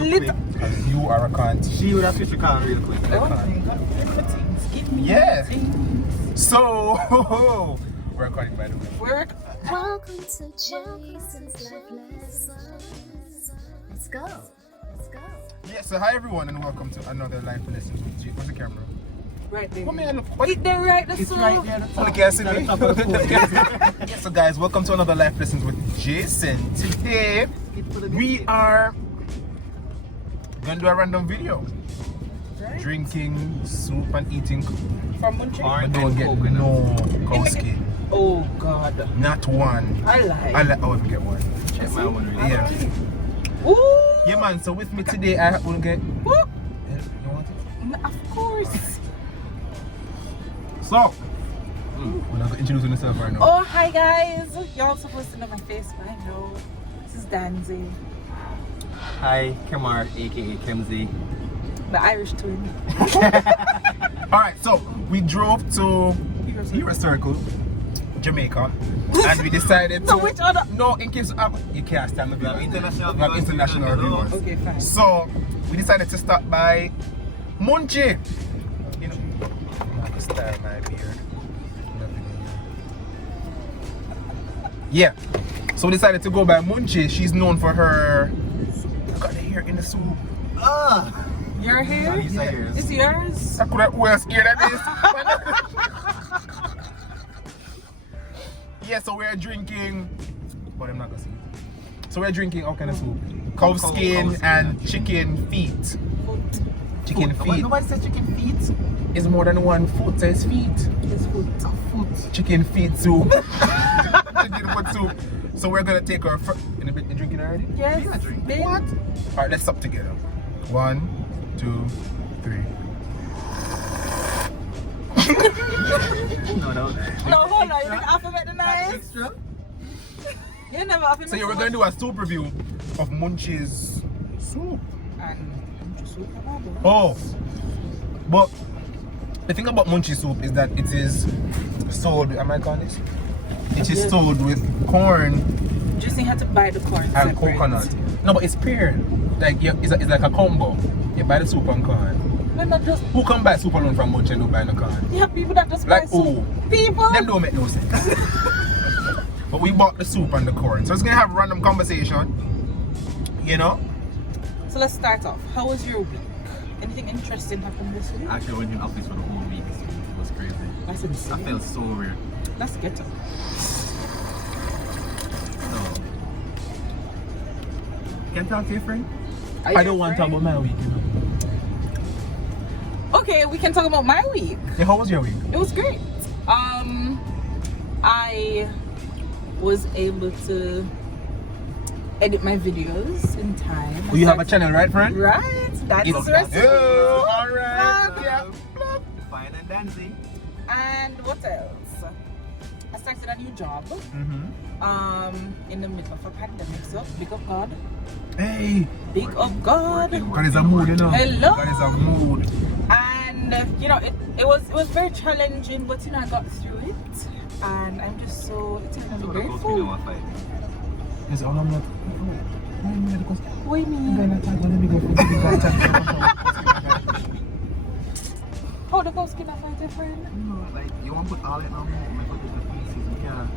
Because you are a cunt. She would have switched the car real quick. Yeah. So, we're recording by the way. Welcome to Jason's Life Lessons. Let's go. Let's go. Yeah, so hi everyone and welcome to another life lesson with Jay. Where's the camera? Right there. Come here, look. What? It's there, right? It's right there. The Only can't see me. Yeah, so guys, welcome to another life lessons with Jason. Today, we are gonna do a random video. Right. Drinking soup and eating From Munchie? but don't get no cow skin. Oh God. Not one. I like. Oh, we get one. Check my one really. Yeah. Ooh. Yeah, man. So with me today, I will get. Woo. You want it? Of course. So, we're not introducing yourself right now. Oh, hi guys. Y'all supposed to know my face, but I know. This is Danzy, Hi, Kemar, aka Kemzy. the Irish twin. All right. So we drove to Hero Circle, Jamaica, and we decided to. So which other? No, in case you can't stand the We have international We have international viewers. Okay, fine. So we decided to stop by Munchie. You know, I can style my beard. Yeah. So we decided to go by Munchie. She's known for her. Look at the hair in the soup. Your hair? These are yours. It's yours? I could have well scared at this. Yeah, so we're drinking. But I'm not gonna see it. So we're drinking all kind of soup. Cow skin and chicken feet. Chicken feet. Nobody said chicken feet. Is more than one foot, so it's feet. It's food. Foot. Chicken feet soup. Chicken foot soup. So we're gonna take our in a bit. You drinking already? Yes. Yeah, drink. babe. What? Alright, let's sup together. 1, 2, 3. No. No, hold on. You think alphabet the nice? Extra. You never often. So yeah, we're gonna do a soup review of Munchie's soup. And soup. Oh, but the thing about Munchie soup is that it is sold. Am I calling this? It is sold with corn Just had to buy the corn. and separate. coconut. No, but it's paired. Like it's like a combo. You buy the soup and corn. We're not just. Who can buy soup alone from Munchie and don't buy no corn? You have people that just Like buy soup. who? People. Them don't make no sense. But we bought the soup and the corn, so it's gonna have random conversation. You know. So let's start off. How was your week? Anything interesting happened this week? Actually, I went in office for the whole week. It was crazy. That's I insane. felt so weird. Let's get to it. So, can I talk to your friend? I don't want to talk about my week. You know. Okay, we can talk about my week. Yeah, how was your week? It was great. I was able to edit my videos in time. You have a channel, right, friend? Right. That's It's recipe. all right. Yeah. Fine and dancing. And what else? I started a new job. In the middle of a pandemic. So big up God. Hey, Big up God. God is a mood, you know. Hello. God is a mood. And you know, it was very challenging, but you know, I got through it. And I'm just so eternally grateful. Yes, all I'm not. What do you mean? How the ghost skin fight your friend? No, like, you want to put all it on me? My God, the pieces, you can't.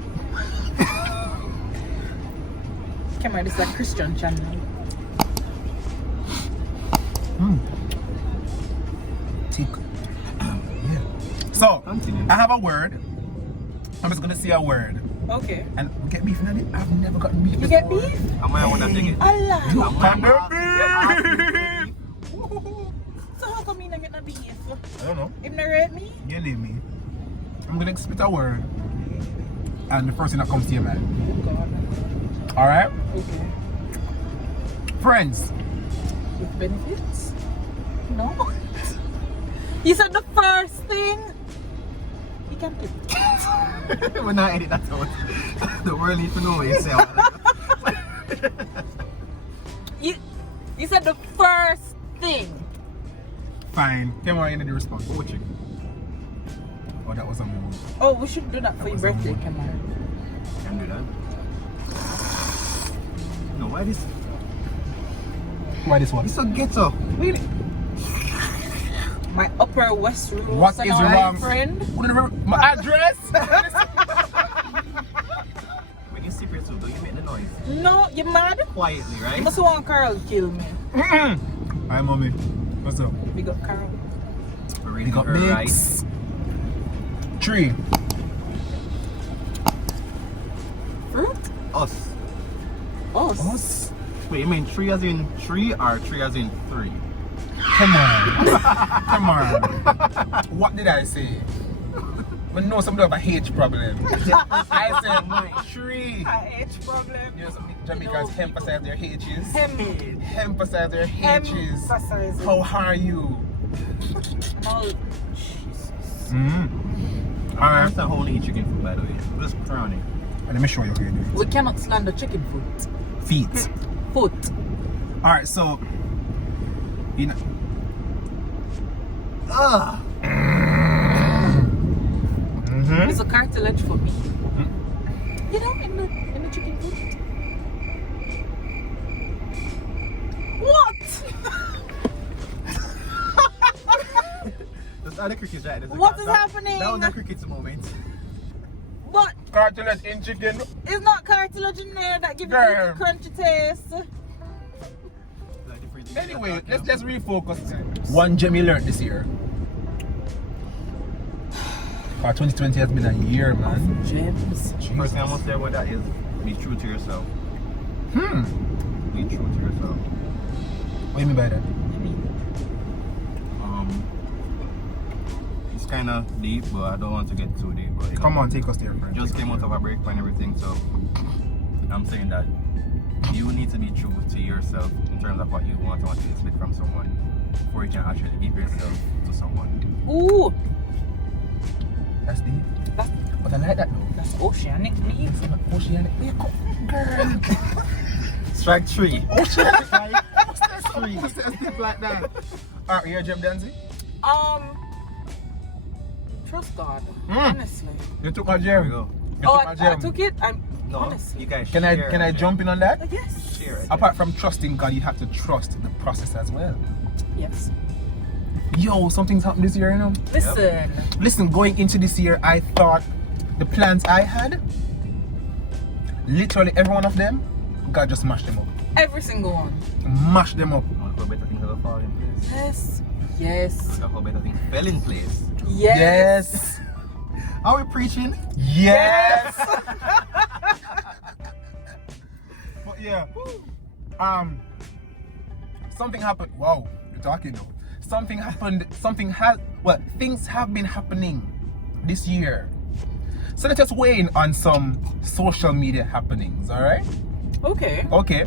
Come on, this is a Christian channel. Tick. Yeah. So, Continue. I have a word. I'm just gonna say a word. Okay. And we get beef in it. I've never gotten beef You before. get beef? Am I one that take it? Allah. And the beef. So how come you not get no beef? I don't know. If not rate me? You leave me. I'm gonna spit a word. And the first thing that comes to your mind. Oh God. Alright? Okay. Friends. With benefits? No. You said the first thing. You can pick. We're not edit that out. The world needs to know what you say. You said the first thing. Fine. Come on, you need to respond. Coaching. Oh, that was a move. Oh, we should do that for your was a birthday, mood. come on. Can do that. No, why this? Why this one? It's a ghetto. Really? My Upper West Road. What is wrong? Friend. My address? When you sip your soup, don't you make the noise? No, you mad? Quietly, You right? must want Carl to kill me. Hi, mommy. What's up? We got Carl. We're We reading got her right. mix. 3. Fruit? Us. Us. Us? Wait, you mean 3 as in 3 or 3 as in 3? Come on. Come on. What did I say? We know something about H problem. I said 3. H problem. You know, some Jamaicans emphasize their H's. Hem. Emphasize their H's. Emphasize. How are you? Oh, Jesus. Alright. That's a whole eat chicken food, by the way. Just crowning. Let me show you how you do We cannot slander chicken foot. it. Feet. Foot. Alright, so you know. It's a cartilage for me. You know, in the chicken foot. What? Those are the crickets, right? What is happening? That was the crickets moment. But Cartilage in chicken. it's not cartilage in there that gives you Girl. the crunchy taste. Anyway, let's refocus. One gem you learned this year. 2020 has been a year, man. Gems. First thing I must say about that is be true to yourself. Be true to yourself. What do you mean by that? It's kind of deep, but I don't want to get too deep. But, Come on, take us there, friend. Just came out of a break and everything, so I'm saying that you need to be true to yourself in terms of what you want and what you expect from someone before you can actually give yourself to someone. Ooh, That's deep. that's, But I like that though. that's oceanic deep. Oceanic. Girl. Strike 3. Oceanic. What's that? What's that deep like that? Alright, you hear Gem Danzy? Trust God. Honestly. You took my There we gem. go. You Oh, took my I gem. took it. No, Honestly. you guys Can I jump in on that? Yes. Share it. Apart from trusting God, you have to trust the process as well. Yes. Yo, something's happened this year, you know? Listen. Listen, going into this year, I thought the plans I had, literally every one of them, God just mashed them up. Every single one. Mashed them up. How better things ever fall in place. Yes. Yes. How better things fell in place. Yes. Are we preaching? Yes. But yeah, something happened. Wow, you're talking though. Something happened. Things have been happening this year. So let us weigh in on some social media happenings. All right. Okay. Okay.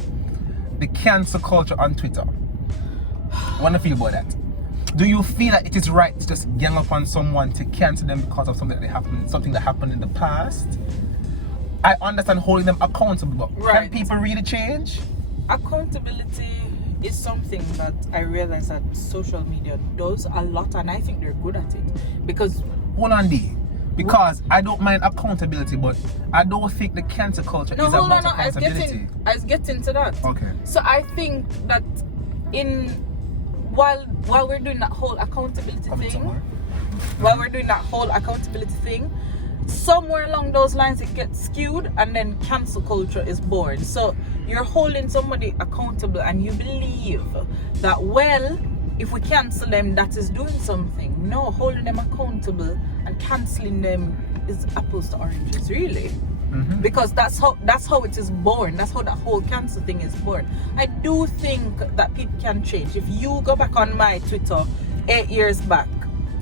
The cancel culture on Twitter. What do you feel about that? Do you feel that it is right to just gang up on someone to cancel them because of something that happened in the past? I understand holding them accountable, but Right. can people really change? Accountability is something that I realize that social media does a lot, and I think they're good at it. Because Hold on, D. Because I don't mind accountability, but I don't think the cancel culture no, is hold about on, I was accountability. getting to that. Okay. So I think that while we're doing that whole accountability Coming thing, somewhere. somewhere along those lines it gets skewed, and then cancel culture is born. So you're holding somebody accountable, and you believe that, well, if we cancel them, that is doing something. No, holding them accountable and canceling them is apples to oranges, really. Because that's how it is born. That's how that whole cancer thing is born. I do think that people can change. If you go back on my Twitter 8 years back,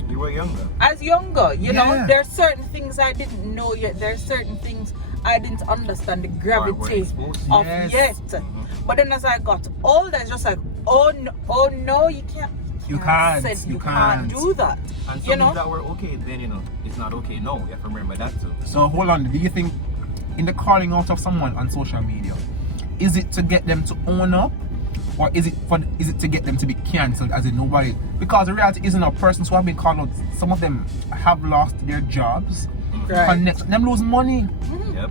You were younger. as younger, you know, Yeah. there are certain things I didn't know yet. There are certain things I didn't understand the gravity exposed. of Yes. yet. But then as I got older, it's just like, oh no, you can't. You can't do that. And You some know? things that were okay then, it's not okay now. You have to remember that too. So hold on, do you think in the calling out of someone on social media, is it to get them to own up, or is it to get them to be cancelled as in nobody? Because the reality isn't our persons who have been called out, some of them have lost their jobs, Right. them lose money. Yep.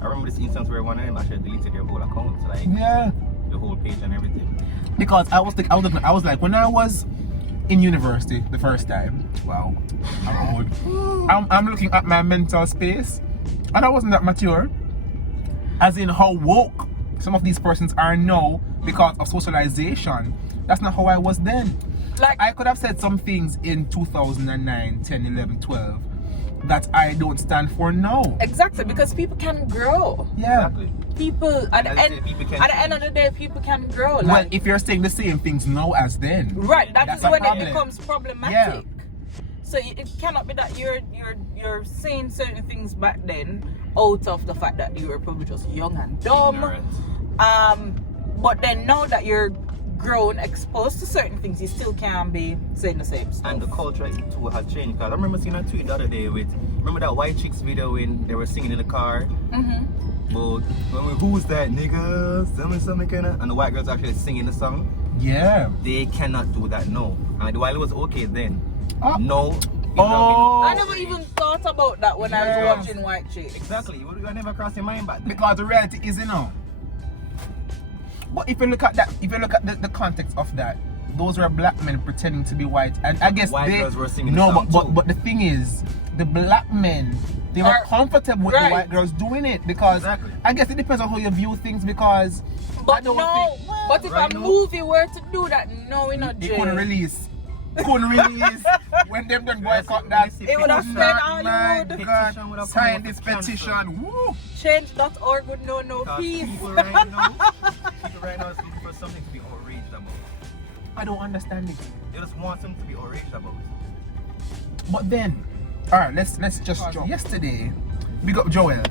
I remember this instance where one of them actually deleted their whole account. Like Yeah. the whole page and everything. Because I was like, when I was in university the first time, wow, I'm old. I'm looking at my mental space, and I wasn't that mature. As in how woke some of these persons are now because of socialization. That's not how I was then. Like, I could have said some things in 2009, 10, 11, 12 that I don't stand for now. exactly, because people can grow. Yeah. Exactly. People at the As I end, say, people can at the end of the day, people can grow. Well, Like, if you're saying the same things now as then, right, that that's is a when problem. it becomes problematic. Yeah. So it cannot be that you're saying certain things back then out of the fact that you were probably just young and dumb. Ignorant. But then now that you're grown, exposed to certain things, you still can't be saying the same stuff. And the culture too has changed. Because I remember seeing a tweet the other day remember that White Chicks video when they were singing in the car? But who's that nigga? Something kinda. And the white girls actually singing the song. yeah. They cannot do that now. And while it was okay then, Oh. no. Oh. I never even thought about that when I Yeah. was watching White Chicks. Exactly. You would never cross your mind back then. Because the reality is, But if you look at that, if you look at the context of that, those were black men pretending to be white, and I guess White they girls were singing the no, song too. but the thing is, the black men, they were Are- comfortable with right. the white girls doing it because Exactly. I guess it depends on how you view things because I But don't no, think but if right a now- movie were to do that, no, we're not they jail. couldn't release. Couldn't release when them done boycott that. It would have Could spent not, Hollywood. my Petition God, would have sign come this out to cancel. petition. Woo! Change.org would know no Because peace. people right now is looking for something to be outraged about. I don't understand it. They just want something to be outraged about. But then, all right, let's just jump. Yesterday, big up Joel.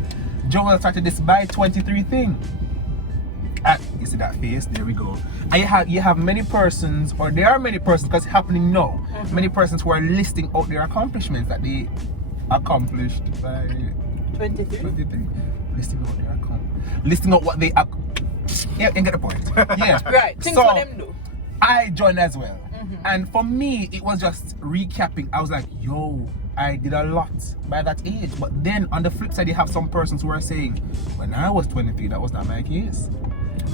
Joel started this buy 23 thing. And you see that face? There we go. And you have many persons, or there are many persons, because it's happening now. Many persons who are listing out their accomplishments that they accomplished by 23. 23. Listing out their listing out what they yeah, you get the point. Yeah. Right, things So, for them do. I joined as well. And for me, it was just recapping. I was like, yo, I did a lot by that age. But then on the flip side, you have some persons who are saying, when I was 23, that was not my case.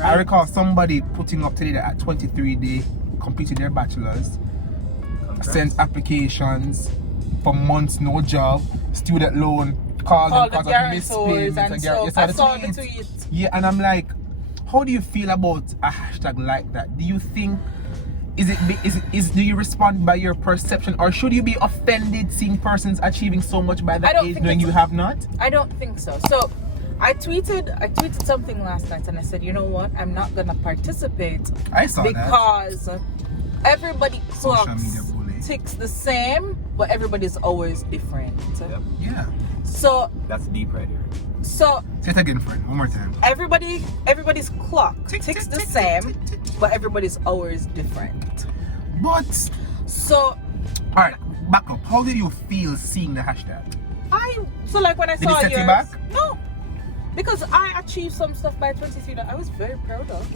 I recall somebody putting up today that at 23, they completed their bachelor's, sent applications for months, no job, student loan, called them All the because of guarantors mispayments. and stuff. You I saw the tweets? tweet. Yeah, and I'm like, how do you feel about a hashtag like that? Do you think do you respond by your perception, or should you be offended seeing persons achieving so much by I that don't age think when it's- you have not? I don't think so. So I tweeted something last night and I said, you know what? I'm not gonna participate I saw that. because everybody Social clocks media bully. ticks the same, but everybody's always different. Yep. Yeah. So That's deep right here. so Say it again, friend. One more time. everybody's clock Tick, ticks tick, the tick, same, tick, tick, tick. but everybody's always different. But So alright, back up. How did you feel seeing the hashtag? like when I Did it saw set you yours, back? no, because I achieved some stuff by 23 that I was very proud of.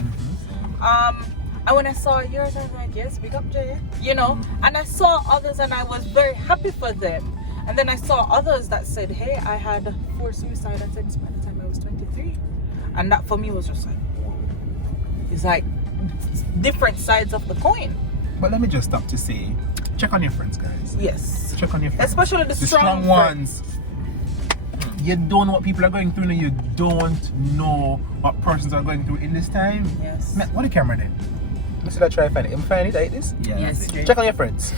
And when I saw yours, I was like, yes, big up Jay, you know. And I saw others and I was very happy for them. And then I saw others that said, hey, I had 4 suicide attempts by the time I was 23. And that for me was just like, whoa. It's like different sides of the coin. But let me just stop to say, check on your friends, guys. Yes. Check on your friends. Especially the strong ones. You don't know what people are going through, and you don't know what persons are going through in this time. Yes. What the camera then? Let's try to find it. Am I finding it like this? Yeah, Yes. that's it. Check on your friends.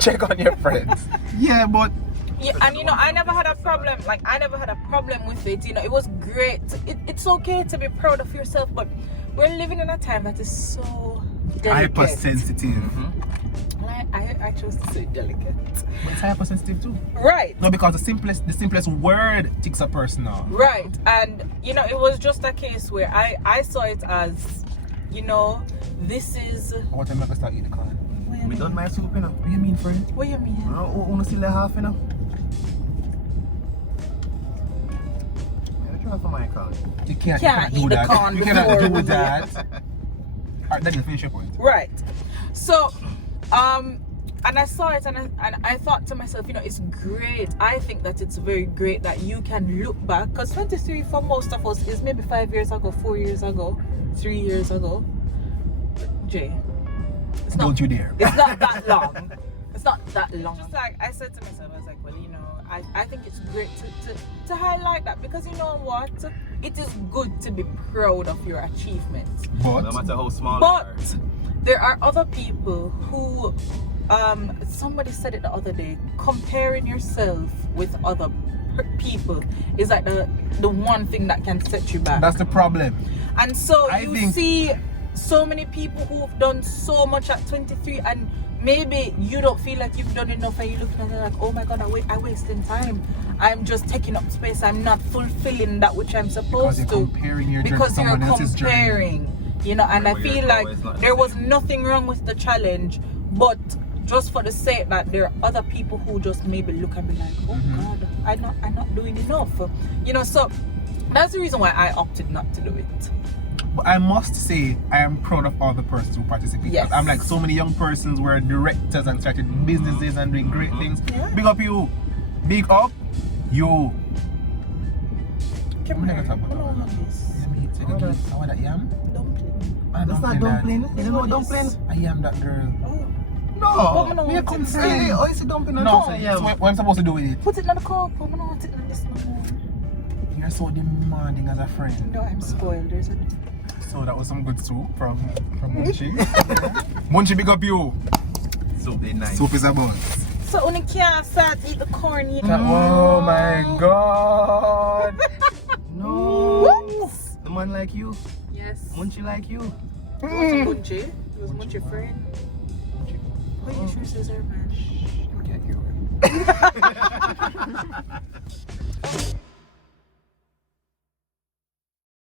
Check on your friends. Yeah, but Yeah, and you know, I never had a problem. Like, I never had a problem with it. You know, it was great. It's okay to be proud of yourself, but we're living in a time that is so delicate. hypersensitive. And I chose to say delicate. But it's hypersensitive too. Right. No, because the simplest word ticks a person off. Right. And you know, it was just a case where I saw it as, you know, this is. What time I can start eating the corn? We done my soup, you know. What do you mean, friend? What you mean? I want to see the half, you know. Yeah, try for my account. You can't Can't do eat the that. corn You cannot before do we- that. Alright, then you finish your point. Right. So, and I saw it and I thought to myself, you know, it's great. I think that it's very great that you can look back, because 23 for most of us is maybe 5 years ago, 4 years ago. 3 years ago. Jay, it's Don't you dare. It's not that long. It's not that long. Just like I said to myself, I was like, well, you know, I think it's great to highlight that, because you know what? It is good to be proud of your achievements. But No matter how small But they are. there are other people who, somebody said it the other day, comparing yourself with other people is like the one thing that can set you back. that's the problem. And so I you think- see so many people who've done so much at 23, and maybe you don't feel like you've done enough, and you're looking at it like, oh my god, I'm wasting time. I'm just taking up space. I'm not fulfilling that which I'm Because supposed you're to. comparing your journey to Because you're someone else's journey. comparing, you know, and I Remember, feel your like goal is not the there was same. nothing wrong with the challenge, but just for the sake that there are other people who just maybe look and be like, oh god, I'm not doing enough, you know. So that's the reason why I opted not to do it. But I must say, I am proud of all the persons who participated. Yes. I'm like, so many young persons were directors and started businesses and doing great things. Yeah. Big up you. Big up you. Come I'm here. never talk about Hold that. on, this Let me take a Hold on. gift. I want that yam. dumpling. Ah, That's not dumpling. You know what dumpling? I am that girl. Oh, No. no, We it's couldn't insane. say. Oh, it's a dumpling. No, So, so what I'm supposed to do with it? put it in the cup. I'm not taking this no more. You're so demanding as a friend. No, I'm spoiled. There's a So that was some good soup from Munchie. Munchie, big up you. So they nice. Soup is a buzz. so only can't start eat the corn yet. Oh my god. No. Whoops. The man like you. Yes. Munchie like you. It was Munchie. It was Munchie friend. Why you sure says her man? Look at you.